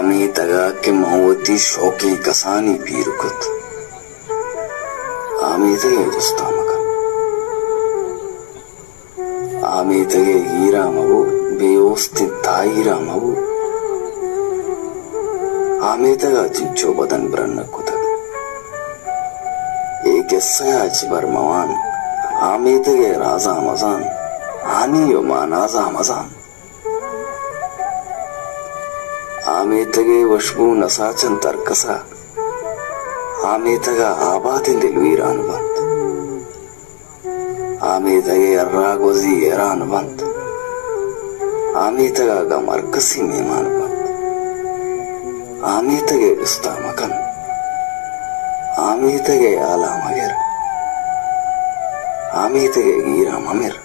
आमी तगा के महुवती शौकी कसानी पीरुकुत आमी तगे जुस्ता मका आमी तगे हीरा मबू बेओस्ति ताईरा मबू आमी तगा चिंचो बदन ब्रन्न कुतग एक सयाच बरमवान आमी तगे राजा मजान आनी यो मानाजा मजान आमी तगे वशबू नसाचन तरकसा आमी तगा आबातिन दिलवीरान बंत आमी तगे अर्रागोजी एरान बंत आमी तगा गा मरकसी मेहमान बंत आमी तगे उस्ता मकन आमी तगे आला मगर आमी तगे गीरा ममिर